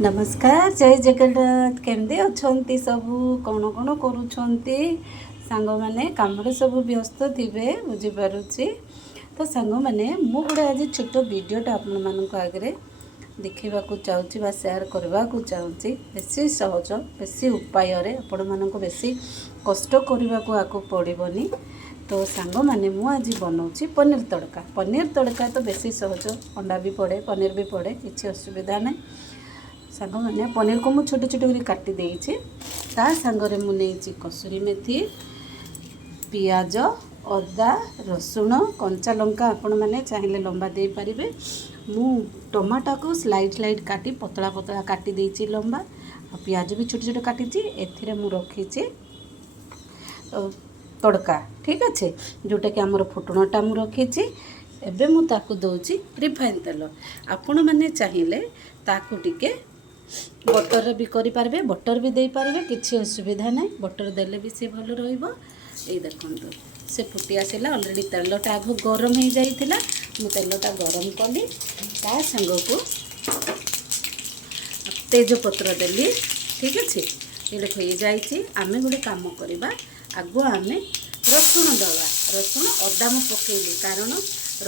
नमस्कार जय जगन्नाथ केमती अच्छा सबू कौन कौन करुँच सांग मैंने कम सब व्यस्त थे बुझीपारुची तो सांग मैंने मु गोटे आज छोट वीडियोटा आपण मान आगे देखा चाहूँगी सेयार करने को चाहूँगी बेसी सहज बेसी उपाय आपण मानक बेसी कष्ट करने को आको पड़ोनी। तो सांग मैंने मु आज बनाऊँगी पनीर तड़का तो बेसी सहज अंडा भी पड़े पनीर भी पड़े किसी असुविधा ना। सांग मैंने पनीर को मुझे छोटे छोटे काटी देइछि ता सांगरे मु नेइछि कसुरी मेथी पियाज अदा रसुण कंचा लंका आपण मैंने चाहिए लंबा दे पारिबे। मु टमाटा को स्लाइड स्लाइड काटी पतला पतला काटी देइछि लंबा और पियाज भी छोटे छोटे काटी एथिरे मु रखिछि तड़का ठीक अच्छे जोटा कि आमर फुटणटा मु रखिछि। एबे मु ताकू दउछि रिफाइन तेल आपण मैंने चाहिए ताकू टिके बटर भी करें बटर भी दे पारे किसी असुविधा ना बटर देले भी सी भल रही देखो से फुटी आसला अलरेडी तेलटा आग गरम हो जाइला मु तेलटा गरम कली ता सांग को तेजपत्र देली ठीक अच्छे ये देख ये जाइए आमे गोटे काम करवा आगु आमे रसुण दवा रसुण अदा मु पकेली कारण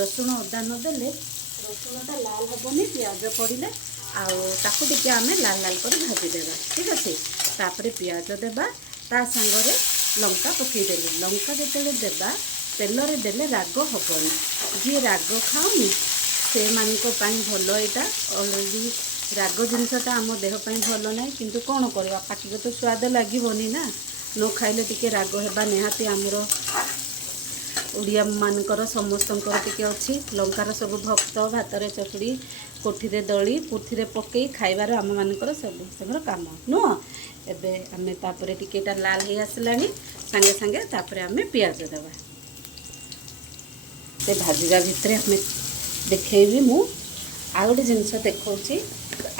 रसुण अदा नदेले रसुणटा लाल हेनी पियाज पड़े आके आम लाल लाल कर भाजीदेवा ठीक अच्छे तापर पियाज देवा ता सांगरे लंका पकईदेली लंका जिते देवा तेल देले राग हेनी जी राग खाऊनी से मानी भल यहाँ अलरेडी राग जिनसटा आम देहपाई भल ना किंतु कौन करवा पाटी को तो स्वाद लगनी ना न खाइले टिके राग हेबा निहाती आमर ओडिया मानकर समस्तंकर टिके अच्छी लंकार सब भक्त भातर चकुड़ी कोठी दली पुथी पकई खाइबार आम मानकर सब समर काम नुह एबे आमे तापरे टिकेटा लाल हो आसलानी सांगे सांगे तापरे आमे पियाज देवा से भाजीरा भितर आमे देखेबी मु आ गोटे जिनस देखौछि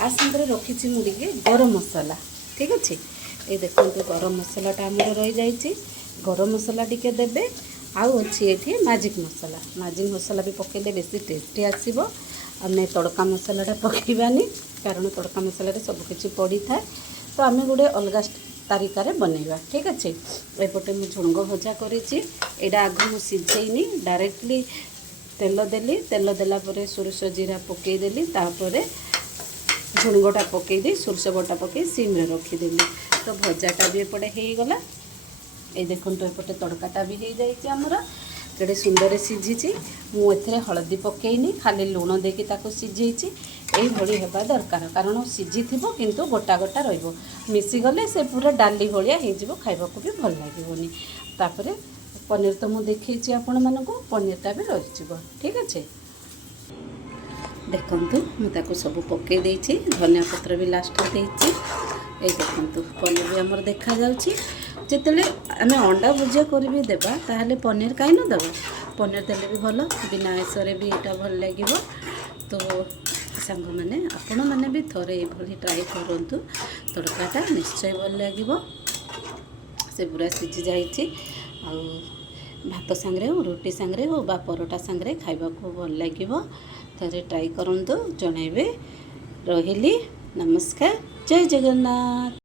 आ संगे रखी मुझे गरम मसला ठीक अच्छे ये देखो गरम मसलाटा आमर रही जाइए गरम मसला टिके देबे आउ अच्छी ये मैजिक मसला भी पकेले बेसी टेस्टी आसीबो आम तड़का मसलाटा पकेबानी कारण तड़का मसला सबकि पड़ी था तो आम गोटे अलग तरीक़े बनइबा ठीक अच्छे एपटे मुझे झुणग भजा करा आग मुझे सिझेनी डायरेक्टली तेल देली तेल देला परे सोरिष जीरा पकईदेली तापर झुणगटा पकईदी सोरिष बटा पकई सिम रखीदेली तो भजाटा भी एपटे हो गला। ये देखो एपटे तड़काटा भी हो जाइए आमर केड़े सुंदर सीझी मुझे हलदी पकईनी खाली लुण देकी सीझे यही हेबा दरकार कारण सीझी थी किंतु गोटा गोटा मिसीगले से पूरा डाली भाया हो खाइबा भी भल लगे तापर पनीर तो मुझे देखी आपण मानक पनीरटा भी रही ठीक अच्छे देखु मुझे सब पकई देती धनिया पत्र भी लास्ट देती ये देखु पनीर भी आमर देखा जाउछि जिते आम अंडा भुजिया कर भी देबा ताहले पनीर कहीं न देबा पनीर देले भी भल बिना आइसरे भी यहाँ भल लगे। तो सांग मैंने आपण मैंने भी थोड़े ये ट्राए करूँ तड़काटा निश्चय भल लगे से पूरा सीझी जाइए भात सांगरे हो रोटी सांगरे हो बा परोटा सांगरे खाइबा को भल लगे थे ट्राए करूँ जनइबे रही नमस्कार जय जगन्नाथ।